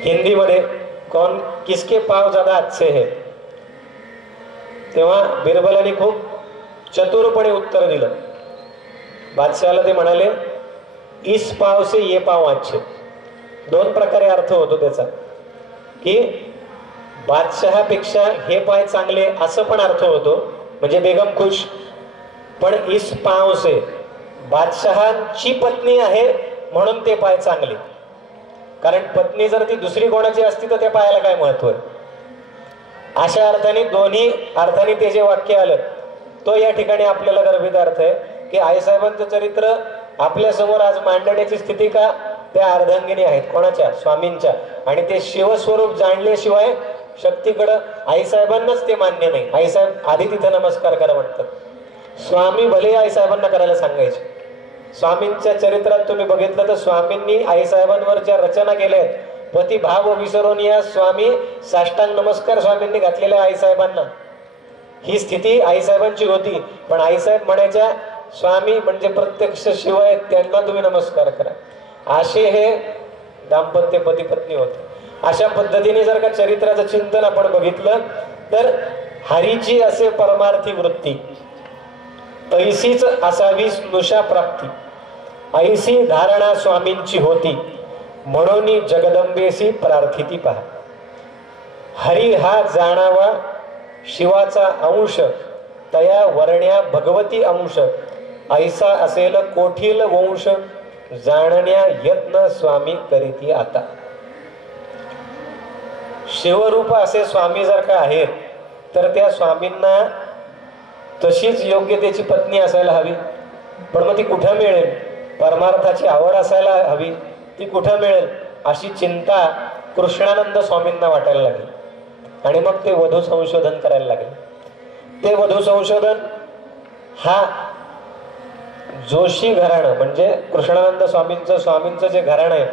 हिंदीमध्ये कौन किसके पाव ज्यादा अच्छे है. तेव्हा बिरबलाने खूप चतुरपणे उत्तर दिलं. बादशाहला ते म्हणाले इस पाव से ये पाव अच्छे. दोन प्रकारे अर्थ होतो त्याचा की बादशहापेक्षा हे पाय चांगले असं पण अर्थ होतो, म्हणजे बेगम खुश. पण इस पाव से बादशहाची पत्नी आहे म्हणून ते पाय चांगले. कारण पत्नी जर ती दुसरी कोणाची असती तर त्या पायाला काय महत्व आहे. अशा अर्थाने दोन्ही अर्थाने ते जे वाक्य आलं तो या ठिकाणी आपल्याला गर्भित अर्थ आहे की आईसाहेबांचं चरित्र आपल्या समोर आज मांडण्याची स्थिती का, त्या अर्धांगिनी आहेत कोणाच्या, स्वामींच्या. आणि ते शिवस्वरूप जाणल्याशिवाय शक्तीकडं आईसाहेबांनाच ते मान्य नाही. आईसाहेब आधी तिथे नमस्कार करा म्हणतात. स्वामी भले आईसाहेबांना करायला सांगायचे. स्वामींच्या चरित्रात तुम्ही बघितलं तर स्वामींनी आईसाहेबांवर ज्या रचना केल्या आहेत, पती भाव विसरून या स्वामी साष्टांग नमस्कार स्वामींनी घातलेल्या आईसाहेबांना, ही स्थिती आईसाहेबांची होती. पण आईसाहेब म्हणायच्या स्वामी म्हणजे प्रत्यक्ष शिव आहेत, त्यांना तुम्ही नमस्कार करा. असे हे दाम्पत्य पती पत्नी होते. अशा पद्धतीने जर का चरित्राचं चिंतन आपण बघितलं तर हरीची असे परमार्थी वृत्ती, तैसीच असावी स्नुषा प्राप्ती, ऐसी धारणा स्वामींची होती, म्हणून जगदंबेसी प्रार्थिती पहा. हरी हा जाणावा शिवाचा अंश, तया वर्ण्या भगवती अंश, ऐसा असेल कोठील वंश, जाणण्या यत्न स्वामी करीती आता. शिवरूप असे स्वामी जर का आहेत तर त्या स्वामींना तशीच योग्यतेची पत्नी असायला हवी. पण मग ती कुठं मिळेल, परमार्थाची आवड असायला हवी, ती कुठं मिळेल अशी चिंता कृष्णानंद स्वामींना वाटायला लागली. आणि मग ते वधू संशोधन करायला लागले. ते वधू संशोधन हा जोशी घराणं म्हणजे कृष्णानंद स्वामींचं जे घराणं आहे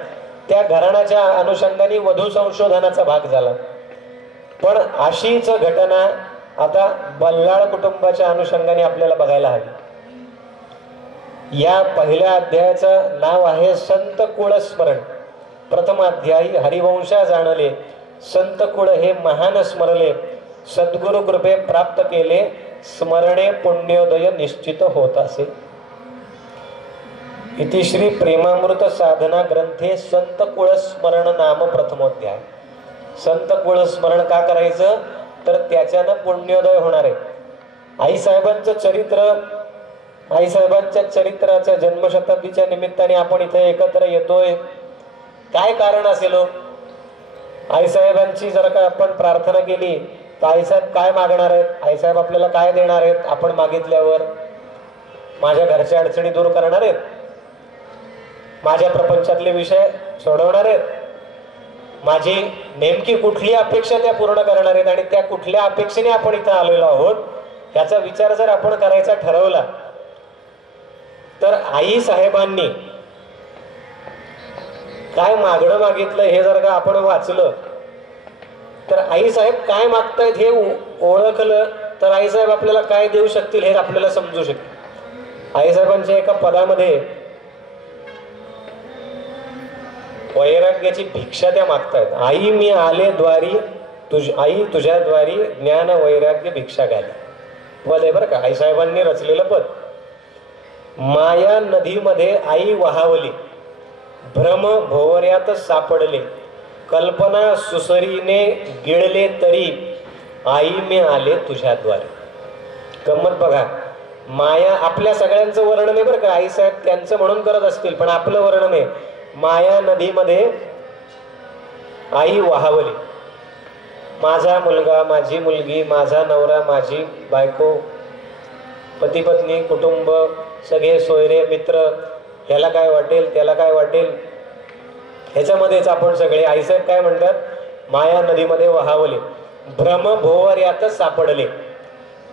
त्या घराण्याच्या अनुषंगाने वधू संशोधनाचा भाग झाला. पण अशीच घटना आता बल्लाळ कुटुंबाच्या अनुषंगाने आपल्याला बघायला हवी. या पहिल्या अध्यायाचं नाव आहे संत कुळ स्मरण. प्रथम अध्यायी हरिवंशा जाणले, संत कुळ हे महान स्मरले, सद्गुरु कृपे प्राप्त केले, स्मरणे पुण्योदय निश्चित होत असे. इति श्री प्रेमामृत साधना ग्रंथे संत कुळ स्मरण नाम प्रथमोध्याय. संत कुळ स्मरण का करायचं तर त्याच्यानं पुण्योदय होणार आहे. आईसाहेबांचं चरित्र, आईसाहेबांच्या चरित्राच्या जन्मशताब्दीच्या निमित्ताने आपण इथे एकत्र येतोय. काय कारण असेल? आईसाहेबांची जर का आपण प्रार्थना केली तर आईसाहेब काय मागणार आहेत, आईसाहेब आपल्याला काय देणार आहेत, आपण मागितल्यावर माझ्या घरच्या अडचणी दूर करणार आहेत, माझ्या प्रपंचातले विषय सोडवणार आहेत, माझी नेमकी कुठली अपेक्षा त्या पूर्ण करणार आहेत आणि त्या कुठल्या अपेक्षेने आपण इथं आलेलो आहोत याचा विचार जर आपण करायचा ठरवला तर आई साहेबांनी काय मागणं मागितलं हे जर का आपण वाचलं तर आई साहेब काय मागतायत हे ओळखलं तर आई साहेब आपल्याला काय देऊ शकतील हे आपल्याला समजू शकेल. आई साहेबांच्या एका पदामध्ये वैराग्याची भिक्षा त्या मागतायत. आई मी आले द्वारी आई तुझ्या द्वारी ज्ञान वैराग्य भिक्षा घाली. पद आहे बरं का, आई साहेबांनी रचलेलं पद. माया नदीमध्ये आई वहावली, भ्रम भोवऱ्यात सापडले, कल्पना सुसरीने गिळले तरी आई मी आले तुझ्याद्वारे. गंमत बघा, माया आपल्या सगळ्यांचं वर्णन आहे बरं का, आईसाहेब त्यांचं म्हणून करत असतील, पण आपलं वर्णन आहे. माया नदीमध्ये आई वाहावली. माझा मुलगा, माझी मुलगी, माझा नवरा, माझी बायको, पती पत्नी, कुटुंब, सगळे सोयरे मित्र, ह्याला काय वाटेल त्याला काय वाटेल, ह्याच्यामध्येच आपण सगळे. आईसाहेब काय म्हणतात, माया नदीमध्ये वाहावले, भ्रमभोवर यातच सापडले,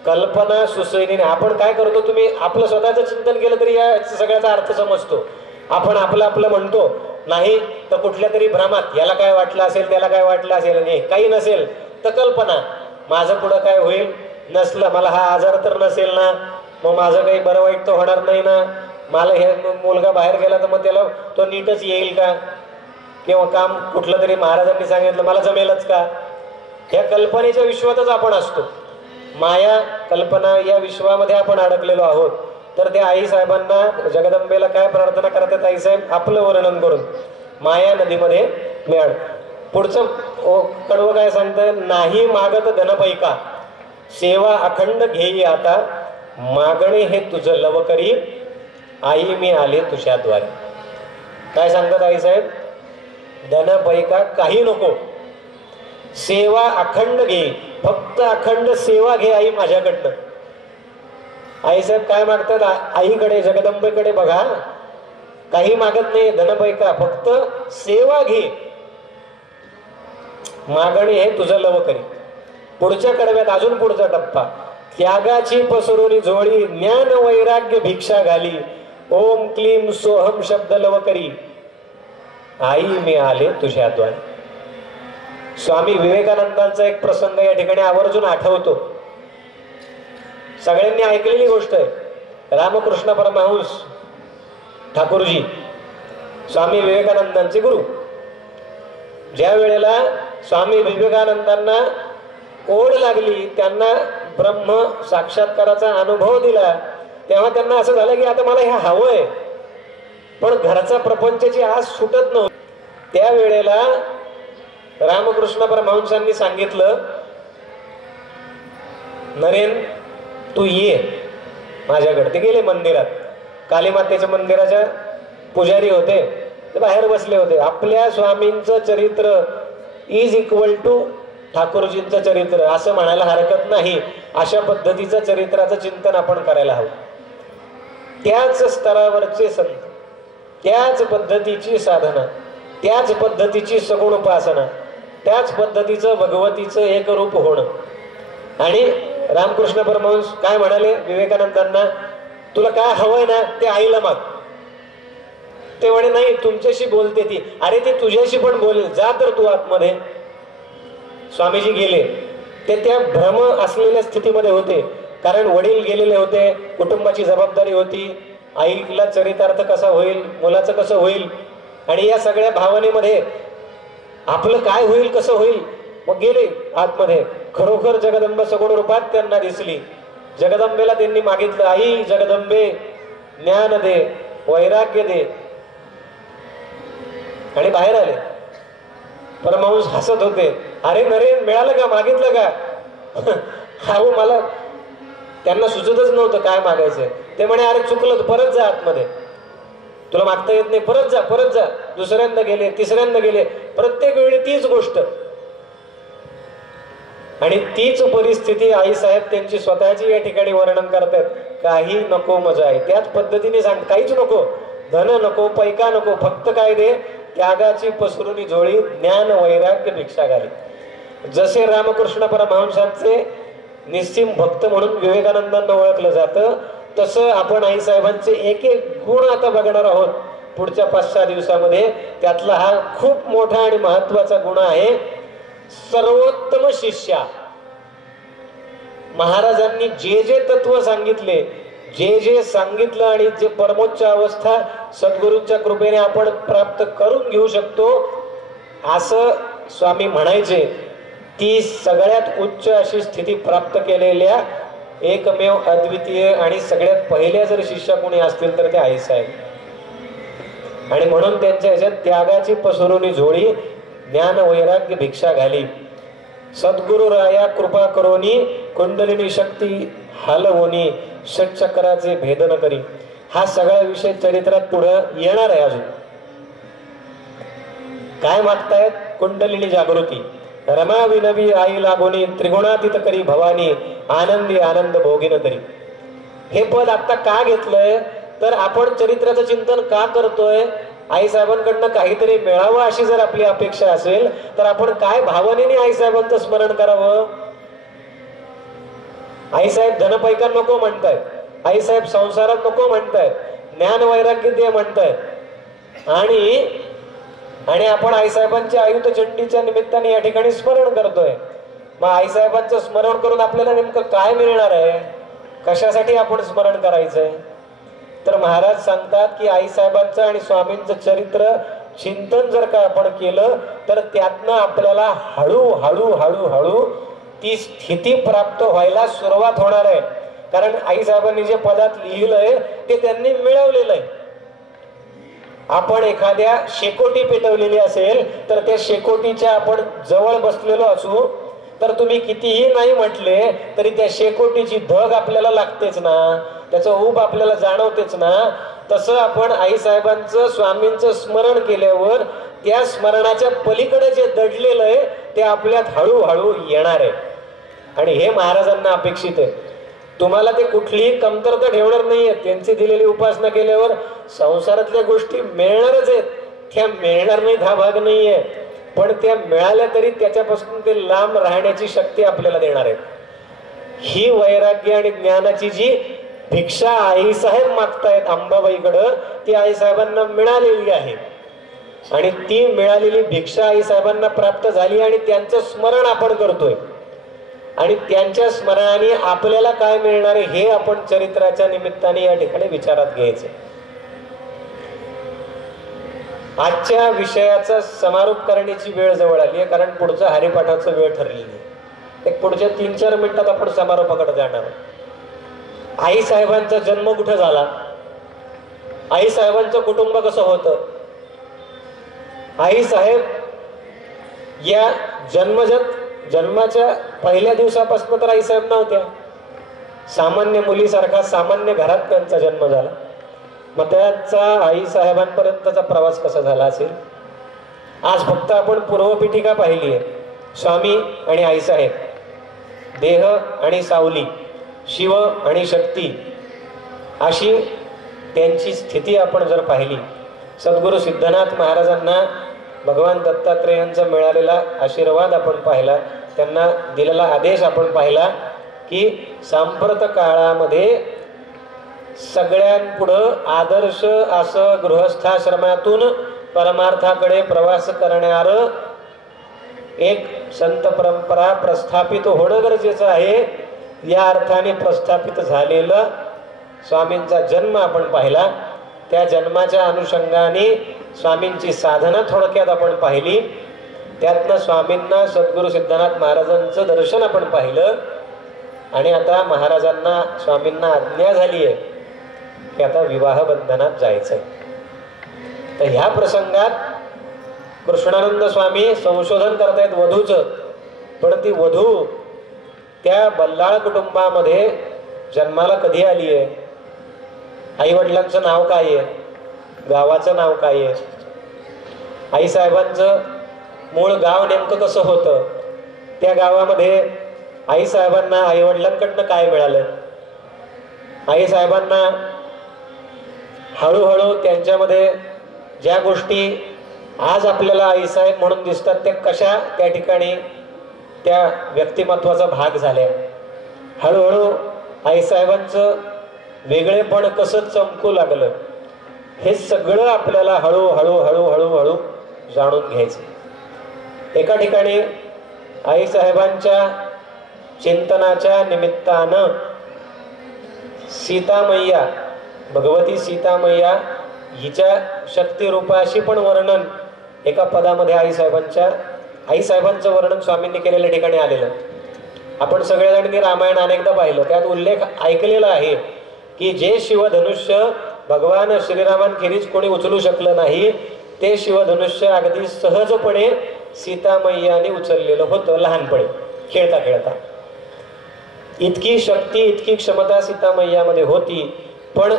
कल्पना सुसैनीने. आपण काय करतो, तुम्ही आपलं स्वतःचं चिंतन केलं तरी या सगळ्याचा अर्थ समजतो. आपण आपलं आपलं म्हणतो, नाही तर कुठल्या तरी भ्रमात याला काय वाटलं असेल त्याला काय वाटलं असेल, नाही काही नसेल तर कल्पना, माझं पुढं काय होईल, नसलं मला हा आजार तर नसेल ना, मग माझं काही बरं वाईट तर होणार नाही ना, मला हे मुलगा बाहेर गेला तर मग त्याला तो नीटच येईल का, किंवा काम कुठलं तरी महाराजांनी सांगितलं मला जमेलच का, ह्या कल्पनेच्या विश्वातच आपण असतो. माया कल्पना या विश्वामध्ये आपण अडकलेलो आहोत. तर त्या आई साहेबांना, जगदंबेला काय प्रार्थना करतात आई साहेब, आपलं वर्णन करून, माया नदीमध्ये मिळाल. पुढचं कडवं काय सांगतं, नाही मागत धनपैका सेवा अखंड घेई आता, मागणे हे तुझं लव करी आई मी आले तुझ्याद्वारे. काय सांगतात आई साहेब, धनपैका काही नको, सेवा अखंड घे, फक्त अखंड सेवा घे आई माझ्याकडनं. आईसाहेब काय मागतात, आईकडे जगदंबेकडे बघा, काही मागत नाही, धनपैका फक्त सेवा घे, मागणी हे तुझं लव करी. पुढच्या कडव्यात अजून पुढचा टप्पा, त्यागाची पसरून जोळी, ज्ञान वैराग्य भिक्षा घाली, ओम क्लीम सोहम शब्द लव करी, आई मी आले तुझ्याद्वारे. स्वामी विवेकानंदांचा एक प्रसंग या ठिकाणी आवर्जून आठवतो. सगळ्यांनी ऐकलेली गोष्ट आहे. रामकृष्ण परमहंस ठाकूरजी स्वामी विवेकानंदांचे गुरु, ज्या वेळेला स्वामी विवेकानंदांना ओढ लागली, त्यांना ब्रह्म साक्षात्काराचा अनुभव दिला, तेव्हा त्यांना असं झालं की आता मला हे हवंय, पण घरचा प्रपंचाची आस सुटत नव्हती. त्यावेळेला रामकृष्ण परमहंसांनी सांगितलं, नरेन तू ये माझ्याकडे. ते गेले मंदिरात, कालीमातेच्या मंदिराच्या पुजारी होते, ते बाहेर बसले होते. आपल्या स्वामींचं चरित्र इज इक्वल टू ठाकूरजींचं चरित्र असं म्हणायला हरकत नाही. अशा पद्धतीचं चरित्राचं चिंतन आपण करायला हवं. त्याच स्तरावरचे संत, त्याच पद्धतीची साधना, त्याच पद्धतीची सगुण उपासना, त्याच पद्धतीचं भगवतीचं एक रूप होणं. आणि रामकृष्ण परमहंस काय म्हणाले विवेकानंदांना, तुला काय हवंय ना ते आईला माग. ते म्हणे नाही तुमच्याशी बोलते ती. अरे ती तुझ्याशी पण बोलेल, जा तर तू आतमध्ये. स्वामीजी गेले, ते त्या भ्रम असलेल्या स्थितीमध्ये होते, कारण वडील गेलेले होते, कुटुंबाची जबाबदारी होती, आईला चरितार्थ कसा होईल, मुलाचं कसं होईल, आणि या सगळ्या भावनेमध्ये आपलं काय होईल कसं होईल. मग गेले आतमध्ये. खरोखर जगदंबा सगुण रूपात त्यांना दिसली. जगदंबेला त्यांनी मागितलं, आई जगदंबे ज्ञान दे, वैराग्य दे, आणि बाहेर आले. परमहंस हसत होते, अरे नरेन मिळालं का, मागितलं का. हा मला त्यांना सुचतच नव्हतं काय मागायचं. ते म्हणे अरे चुकलं, परत जा आतमध्ये, तुला मागता येत नाही, परत जा परत जा. दुसऱ्यांदा गेले, तिसऱ्यांदा गेले, प्रत्येक वेळी तीच गोष्ट आणि तीच परिस्थिती. आई साहेब त्यांची स्वतःची या ठिकाणी वर्णन करतात. काही नको मजा आहे, त्याच पद्धतीने सांग, काहीच नको, धन नको, पैका नको, फक्त काय दे, त्यागाची पसरुनी झोळी, ज्ञान वैराग्य भिक्षा घाली. जसे रामकृष्ण परमहंसांचे निस्सीम भक्त म्हणून विवेकानंदांना ओळखलं जातं, तसं आपण आई साहेबांचे एक एक गुण आता बघणार आहोत पुढच्या 5-6 दिवसामध्ये. त्यातला हा खूप मोठा आणि महत्वाचा गुण आहे, सर्वोत्तम शिष्या. महाराजांनी जे जे तत्व सांगितले, जे जे सांगितलं आणि जे परमोच्च अवस्था सद्गुरूंच्या कृपेने आपण प्राप्त करून घेऊ शकतो असं स्वामी म्हणायचे, ती सगळ्यात उच्च अशी स्थिती प्राप्त केलेल्या एकमेव अद्वितीय आणि सगळ्यात पहिल्या जर शिष्या कोणी असतील तर ते आईसाहेब. आणि म्हणून त्यांच्या ह्याच्यात त्यागाची पसरुनी झोळी, ज्ञान वैराग्य भिक्षा घाली, सद्गुरु राया कृपा करोनी, कुंडलिनी शक्ती हलवोनी, षटचक्राचे भेदन करी. हा सगळा विषय चरित्रात पुढं येणार आहे. अजून काय मागतायत? कुंडलिनी जागृती. रमा विनवी आई लागोनी, त्रिगुणातीत करी भवानी, आनंदी आनंद भोगिन तरी. हे पद आता का घेतलंय तर आपण चरित्राचं चिंतन का करतोय? आईसाहेबांकडनं काहीतरी मिळावं अशी जर आपली अपेक्षा असेल तर आपण काय भावनेने आईसाहेबांचं स्मरण करावं? आईसाहेब धनपैका नको म्हणतायत, आईसाहेब संसारात नको म्हणतायत, ज्ञान वैराग्य दे म्हणतायत, आणि आपण आईसाहेबांच्या आयुध चंडीच्या निमित्ताने या ठिकाणी स्मरण करतोय. मग आईसाहेबांचं स्मरण करून आपल्याला नेमकं काय मिळणार आहे? कशासाठी आपण स्मरण करायचंय? तर महाराज सांगतात की आईसाहेबांचं आणि स्वामींचं चरित्र चिंतन जर का आपण केलं तर त्यातनं आपल्याला हळूहळू हळूहळू ती स्थिती प्राप्त व्हायला सुरुवात होणार आहे. कारण आईसाहेबांनी जे पदात लिहिलंय ते त्यांनी मिळवलेलं आहे. आपण एखाद्या शेकोटी पेटवलेली असेल तर त्या शेकोटीच्या आपण जवळ बसलेलो असू तर तुम्ही कितीही नाही म्हटले तरी त्या शेकोटीची धग आपल्याला लागतेच ना, त्याचं ऊब आपल्याला जाणवतेच ना. तसं आपण आईसाहेबांचं स्वामींचं स्मरण केल्यावर त्या स्मरणाच्या पलीकडे जे दडलेलं आहे ते आपल्यात हळूहळू येणार आहे. आणि हे महाराजांना अपेक्षित आहे. तुम्हाला ते कुठलीही कमतरता ठेवणार नाहीये. त्यांची दिलेली उपासना केल्यावर संसारातल्या गोष्टी मिळणारच आहेत. त्या मिळणार नाहीत हा भाग नाहीये, पण त्या मिळाल्या तरी त्याच्यापासून ते लांब राहण्याची शक्ती आपल्याला देणार आहे. ही वैराग्य आणि ज्ञानाची जी भिक्षा आईसाहेब मागतायत अंबाबाईकडं ती आईसाहेबांना मिळालेली आहे. आणि ती मिळालेली भिक्षा आईसाहेबांना प्राप्त झाली आणि त्यांचं स्मरण आपण करतोय. आणि त्यांच्या स्मरणाने आपल्याला काय मिळणार आहे हे आपण चरित्राच्या निमित्ताने या ठिकाणी विचारात घ्यायचं. आजच्या विषयाचा समारोप करण्याची वेळ जवळ आली आहे, कारण पुढचं हरिपाठाचं वेळ ठरलेली आहे. एक पुढच्या 3-4 मिनिटात आपण समारोपाकडे जाणार. आईसाहेबांचा जन्म कुठं झाला? आईसाहेबांचं कुटुंब कसं होतं? आईसाहेब या जन्माच्या पहिल्या दिवसापासून तर आईसाहेब नव्हत्या. सामान्य मुलीसारखा सामान्य घरात त्यांचा जन्म झाला. मग त्याचा आईसाहेबांपर्यंतचा प्रवास कसा झाला असेल? आज फक्त आपण पूर्वपीठिका पाहिली आहे. स्वामी आणि आईसाहेब, देह आणि सावली, शिव आणि शक्ती, अशी त्यांची स्थिती आपण जर पाहिली. सद्गुरु सिद्धनाथ महाराजांना भगवान दत्तात्रेयांचा मिळालेला आशीर्वाद आपण पाहिला, त्यांना दिलेला आदेश आपण पाहिला की सांप्रत काळामध्ये सगळ्यांपुढं आदर्श असं गृहस्थाश्रमातून परमार्थाकडे प्रवास करणारं एक संत परंपरा प्रस्थापित होणं गरजेचं आहे. या अर्थाने प्रस्थापित झालेला स्वामींचा जन्म आपण पाहिला. त्या जन्माच्या अनुषंगाने स्वामींची साधना थोडक्यात आपण पाहिली. त्यातनं स्वामींना सद्गुरु सिद्धनाथ महाराजांचं दर्शन आपण पाहिलं. आणि आता महाराजांना स्वामींना आज्ञा झाली आहे की आता विवाह बंधनात जायचंय. तर ह्या प्रसंगात कृष्णानंद स्वामी संशोधन करतायत वधूचं. पण ती वधू त्या बल्लाळ कुटुंबामध्ये जन्माला कधी आली आहे? आई वडिलांचं नाव काय आहे? गावाचं नाव काय आहे? आईसाहेबांचं मूळ गाव नेमकं कसं होतं? त्या गावामध्ये आईसाहेबांना आई वडिलांकडनं काय मिळालं? आईसाहेबांना हळूहळू त्यांच्यामध्ये ज्या गोष्टी आज आपल्याला आईसाहेब म्हणून दिसतात त्या कशा त्या ठिकाणी त्या व्यक्तिमत्वाचा भाग झाल्या. हळूहळू आईसाहेबांचं वेगळेपण कसं चमकू लागलं हे सगळं आपल्याला हळूहळू हळूहळू हळू जाणून घ्यायचं. एका ठिकाणी आईसाहेबांच्या चिंतनाच्या निमित्तानं सीतामय्या, भगवती सीतामय्या हिच्या शक्तिरूपाशी पण वर्णन एका पदामध्ये आईसाहेबांचं वर्णन स्वामींनी केलेल्या ठिकाणी आलेलं. आपण सगळ्यांनी रामायण अनेकदा पाहिलं. त्यात उल्लेख ऐकलेला आहे की जे शिवधनुष्य भगवान श्रीरामांखेरीज कोणी उचलू शकलं नाही ते शिवधनुष्य अगदी सहजपणे सीतामय्याने उचललेलं होतं लहानपणी खेळता खेळता. इतकी शक्ती इतकी क्षमता सीतामय्यामध्ये होती, पण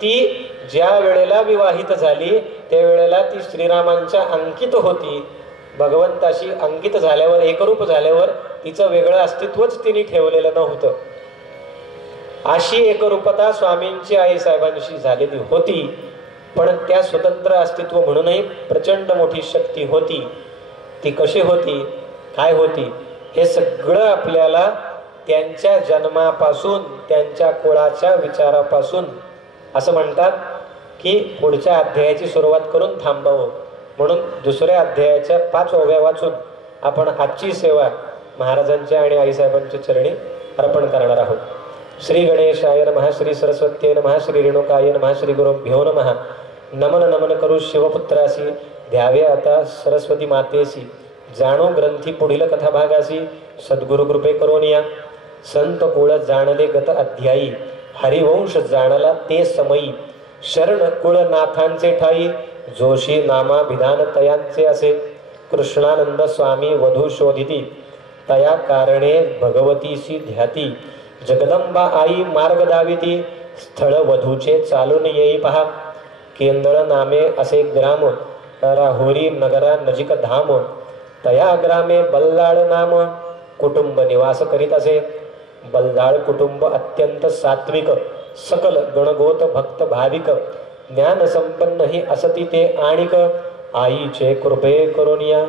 ती ज्या वेळेला विवाहित झाली त्यावेळेला ती श्रीरामांच्या अंकित होती. भगवंताशी अंकित झाल्यावर एकरूप झाल्यावर तिचं वेगळं अस्तित्वच तिने ठेवलेलं नव्हतं. अशी एकरूपता स्वामींची आईसाहेबांशी झालेली होती, पण त्या स्वतंत्र अस्तित्व म्हणूनही प्रचंड मोठी शक्ती होती. ती कशी होती, काय होती, हे सगळं आपल्याला त्यांच्या जन्मापासून त्यांच्या कुळाच्या विचारापासून असं म्हणतात की पुढच्या अध्यायाची सुरुवात करून थांबावं. म्हणून दुसऱ्या अध्यायाच्या 5 ओव्या वाचून आपण आजची सेवा महाराजांच्या आणि आईसाहेबांच्या चरणी अर्पण करणार आहोत. श्री गणेशाय नमः, श्री सरस्वत्ये नमः, श्री रेणुकाय नमः, श्री गुरुभ्यो नमः. नमन नमन करू शिवपुत्रासी, द्यावे आता सरस्वती मातेसी. जाणो ग्रंथी पुढील कथाभागासी, सद्गुरु कृपे करोनिया. संत कुळ जाणले गत अध्यायी, हरिवंश जाणला ते समयी. शरण कुळनाथांचे ठाई, जोशी नामाभिधान तयांचे असे. कृष्णानंद स्वामी वधू शोधिती, तया कारणे भगवतीशी ध्याती. जगदंबा आई मार्ग दाविती, स्थळ वधूचे चालून येई पहा. केंदळ नामे असे ग्राम, राहुरी नगरा नजिक धाम. तया ग्रामे बल्लाळ नाम, कुटुंब निवास करीत असे. बल्लाळ कुटुंब अत्यंत सात्विक, सकल गणगोत भक्त भाविक. ज्ञान संपन्न ही असती ते आणिक, आईचे कृपे करुनिया.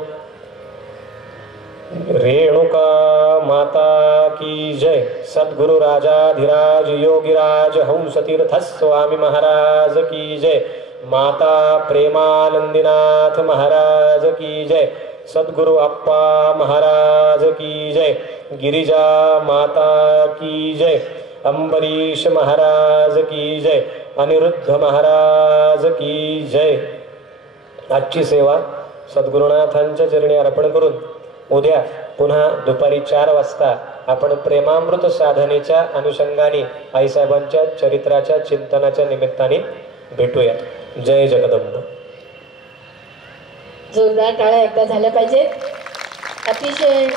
रेणुका माता की जय. सद्गुरु राजाधिराज योगीराज हंसतीर्थ स्वामी महाराज की जय. माता प्रेमानंदीनाथ महाराज की जय. सद्गुरु अप्पा महाराज की जय. गिरिजा माता की जय. अंबरीश महाराज की जय. अनिरुद्ध महाराज की जय. आजची सेवा सद्गुरुनाथांच्या चरणी अर्पण करून उद्या पुन्हा दुपारी 4 वाजता आपण प्रेमामृत साधनेच्या अनुषंगाने आईसाहेबांच्या चरित्राच्या चिंतनाच्या निमित्ताने भेटूया. जय जगदंब. जोरदार टाळ्या एकदा झाल्या पाहिजेत. अतिशय